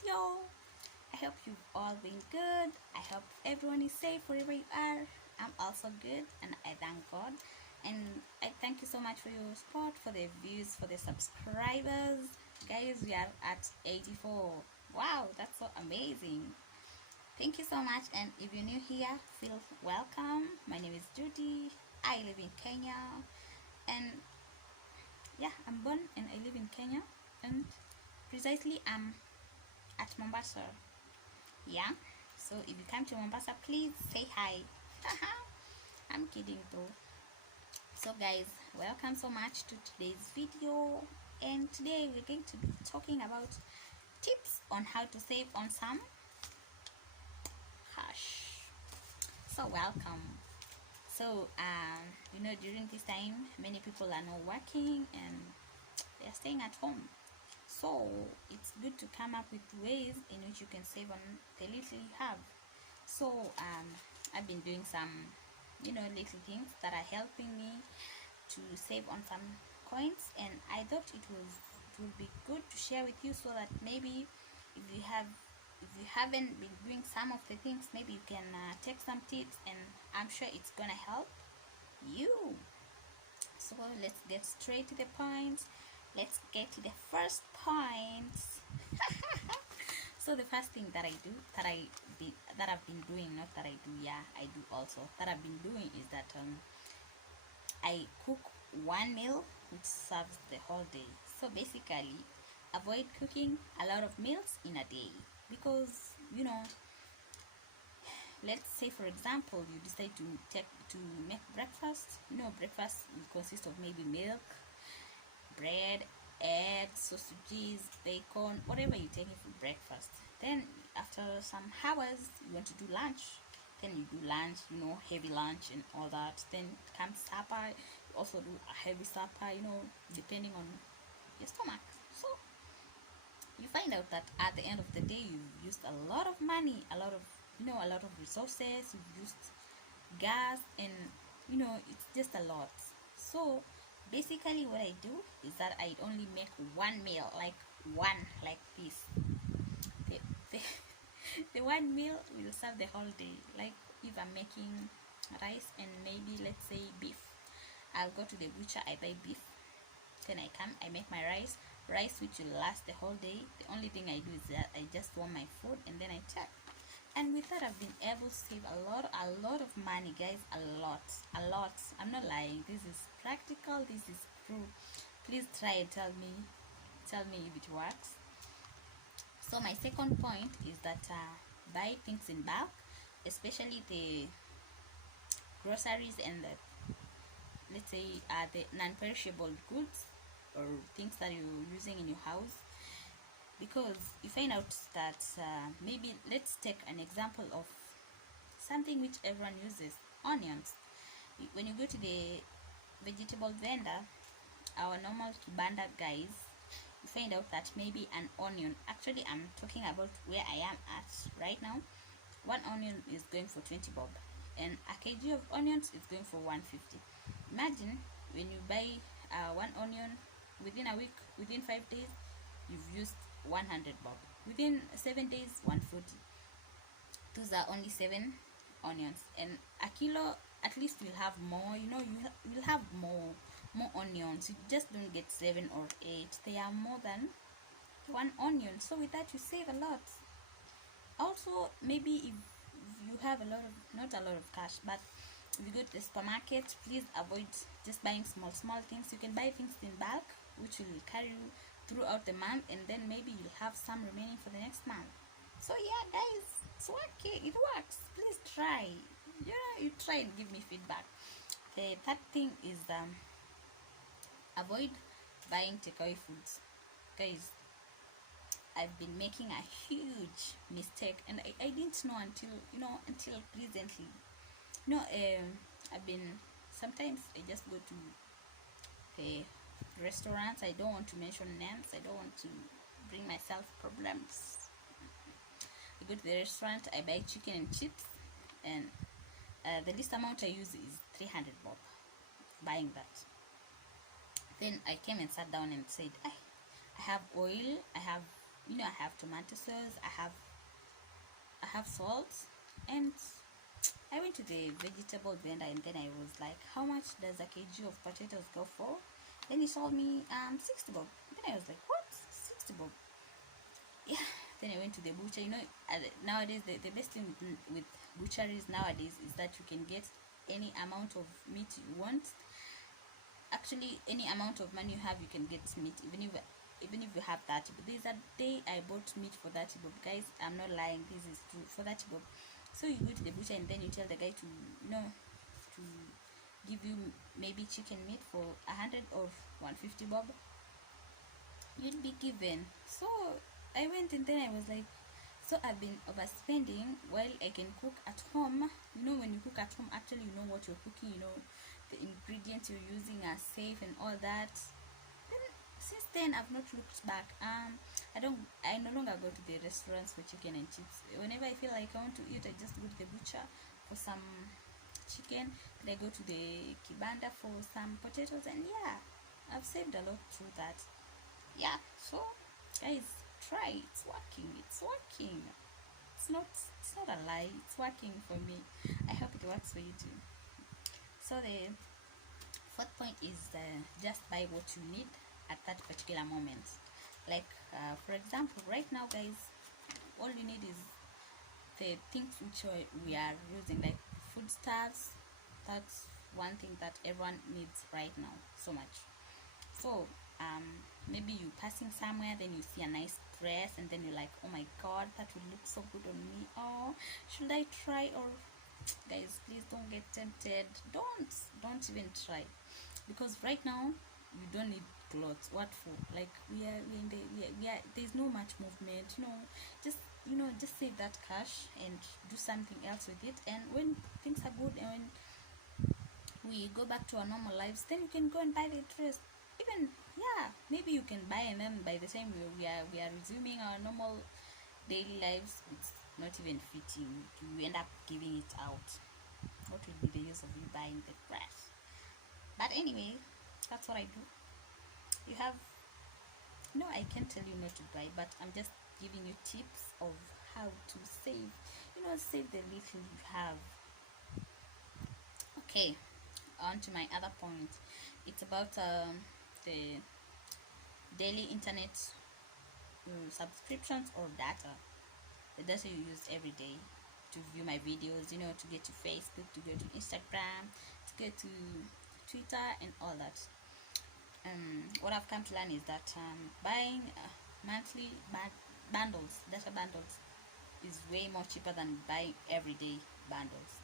video. I hope you've all been good. I hope everyone is safe wherever you are. I'm also good and I thank God. And I thank you so much for your support, for the views, for the subscribers. Guys, we are at 84. Wow, that's so amazing. Thank you so much. And if you're new here, feel welcome. My name is Judy. I live in Kenya. And yeah, I'm born and I live in Kenya. And precisely, I'm at Mombasa. Yeah. So if you come to Mombasa, please say hi. I'm kidding though. So guys, welcome so much to today's video. And today we're going to be talking about tips on how to save on some cash. So welcome. So during this time, many people are not working and they're staying at home. So it's good to come up with ways in which you can save on the little you have. So I've been doing some little things that are helping me to save on some coins, and I thought it would be good to share with you, so that maybe if you haven't been doing some of the things, maybe you can take some tips, and I'm sure it's gonna help you. So let's get straight to the point. Let's get to the first point. So the first thing that I do, that I've been doing, not that I do, yeah, I do also, that I've been doing is that I cook one meal which serves the whole day. So basically, avoid cooking a lot of meals in a day, because let's say for example you decide to make breakfast. Breakfast will consist of maybe milk, bread, eggs, sausages, bacon, whatever you take for breakfast. Then after some hours you want to do lunch. Then you do lunch, heavy lunch and all that. Then comes supper. You also do a heavy supper, depending on your stomach. So you find out that at the end of the day you've used a lot of money, a lot of resources. You've used gas, and it's just a lot. So basically what I do is that I only make one meal, like this. The the one meal will serve the whole day. Like if I'm making rice and maybe let's say beef, I'll go to the butcher, I buy beef, then I come, I make my rice which will last the whole day. The only thing I do is that I just warm my food and then I check. And with that I've been able to save a lot of money, guys. A lot. I'm not lying. This is practical, this is true. Please try and tell me if it works. So my second point is that buy things in bulk, especially the groceries and let's say the non-perishable goods or things that you're using in your house. Because you find out that maybe let's take an example of something which everyone uses: onions. When you go to the vegetable vendor, our normal kibanda guys, you find out that maybe an onion, actually I'm talking about where I am at right now, one onion is going for 20 bob, and a kg of onions is going for 150. Imagine when you buy one onion, within a week, within 5 days, you've used 100 bob. Within 7 days, 140. Those are only 7 onions, and a kilo at least will have more. You'll have more onions. You just don't get 7 or 8. They are more than one onion. So with that you save a lot. Also, maybe if you have not a lot of cash, but if you go to the supermarket, please avoid just buying small things. You can buy things in bulk, which will carry you throughout the month, and then maybe you'll have some remaining for the next month. So yeah, guys, it's working. It works. Please try. You try and give me feedback. The third thing is avoid buying takeaway foods, guys. I've been making a huge mistake, and I didn't know until recently. I've been, sometimes I just go to the restaurants. I don't want to mention names. I don't want to bring myself problems. I go to the restaurant, I buy chicken and chips, and the least amount I use is 300 bob buying that. Then I came and sat down and said, I have oil, I have I have tomato sauce, I have salt, and I went to the vegetable vendor, and then I was like, how much does a kg of potatoes go for? Then he told me 60 bob. Then I was like, what? 60 bob? Yeah. Then I went to the butcher. Nowadays the best thing with butcheries nowadays is that you can get any amount of meat you want. Actually, any amount of money you have, you can get meat, even if you have 30 bob. There's a day I bought meat for 30 bob, guys. I'm not lying, this is true, for 30 bob. So you go to the butcher and then you tell the guy to to give you maybe chicken meat for 100 or 150 bob, you'll be given. So I went and then I was like, so I've been overspending while I can cook at home. When you cook at home, actually you know what you're cooking, the ingredients you're using are safe and all that. Then since then I've not looked back. I no longer go to the restaurants for chicken and chips. Whenever I feel like I want to eat, I just go to the butcher for some chicken, then I go to the kibanda for some potatoes, and yeah, I've saved a lot through that. Yeah, so guys, try, it's working, it's not a lie, it's working for me. I hope it works for you too. So the fourth point is just buy what you need at that particular moment. Like for example, right now, guys, all you need is the things which we are using, like foodstuffs. That's one thing that everyone needs right now so much. So maybe you passing somewhere, then you see a nice dress, and then you're like, oh my god, that would look so good on me. Oh, should I try? Or guys, please don't get tempted. Don't even try, because right now you don't need clothes. What for? Like there's no much movement. Just save that cash and do something else with it. And when things are good, and when we go back to our normal lives, then you can go and buy the dress. Even, yeah, maybe you can buy, and then by the time we are resuming our normal daily lives, it's not even fitting. You end up giving it out. What will be the use of you buying the dress? But anyway, that's what I do. You have no, I can't tell you not to buy, but I'm just giving you tips of how to save. Save the little you have. Okay, on to my other point. It's about the daily internet subscriptions or data. The data you use every day to view my videos, to get to Facebook, to go to Instagram, to get to Twitter, and all that. What I've come to learn is that buying monthly bundles, data bundles, is way more cheaper than buying everyday bundles.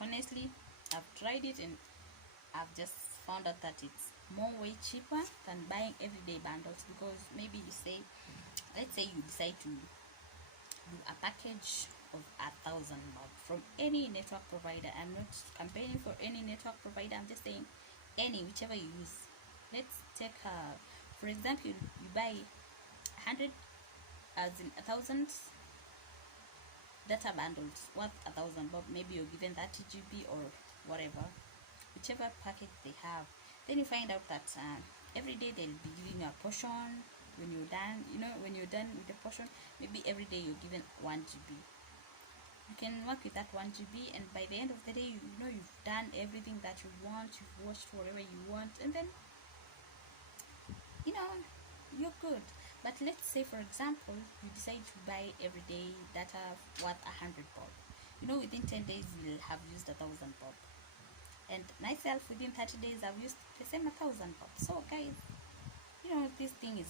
Honestly, I've tried it, and I've just found out that it's way cheaper than buying everyday bundles. Because maybe let's say you decide to do a package of 1,000 bob from any network provider. I'm not campaigning for any network provider, I'm just saying whichever you use. Let's take for example, you buy 100, as in 1,000 data bundles worth 1,000 bob. Maybe you're given 30 GB or whatever, whichever package they have. Then you find out that every day they'll be giving you a portion. When you're done with the portion, maybe every day you're given 1 GB. You can work with that 1 GB, and by the end of the day, you've done everything that you want. You've watched whatever you want, and then you're good. But let's say, for example, you decide to buy everyday data worth 100 bob. Within 10 days you'll have used 1,000 bob, and myself, within 30 days I've used the same 1,000 bob. So guys, this thing is,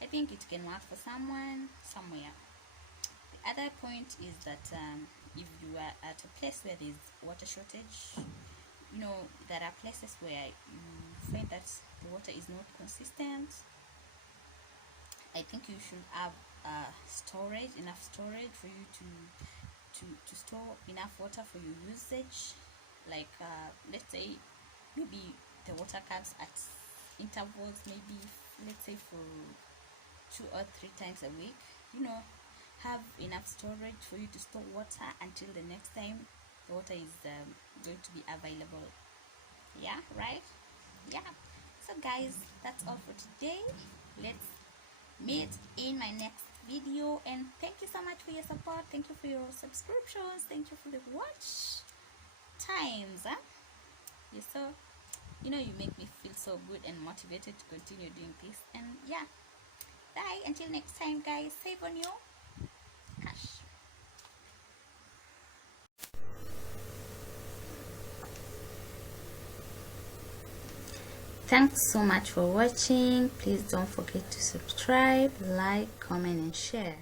I think it can work for someone somewhere. The other point is that if you are at a place where there's water shortage, there are places where you find that the water is not consistent. I think you should have enough storage for you to store enough water for your usage. Like let's say maybe the water comes at intervals, maybe let's say for 2 or 3 times a week. Have enough storage for you to store water until the next time the water is going to be available. Yeah, right? Yeah. So guys, that's all for today. Let's meet in my next video, and thank you so much for your support. Thank you for your subscriptions. Thank you for the watch times. You're so, you make me feel so good and motivated to continue doing this. And yeah, bye until next time, guys. Save on your cash. Thanks so much for watching. Please don't forget to subscribe, like, comment, and share.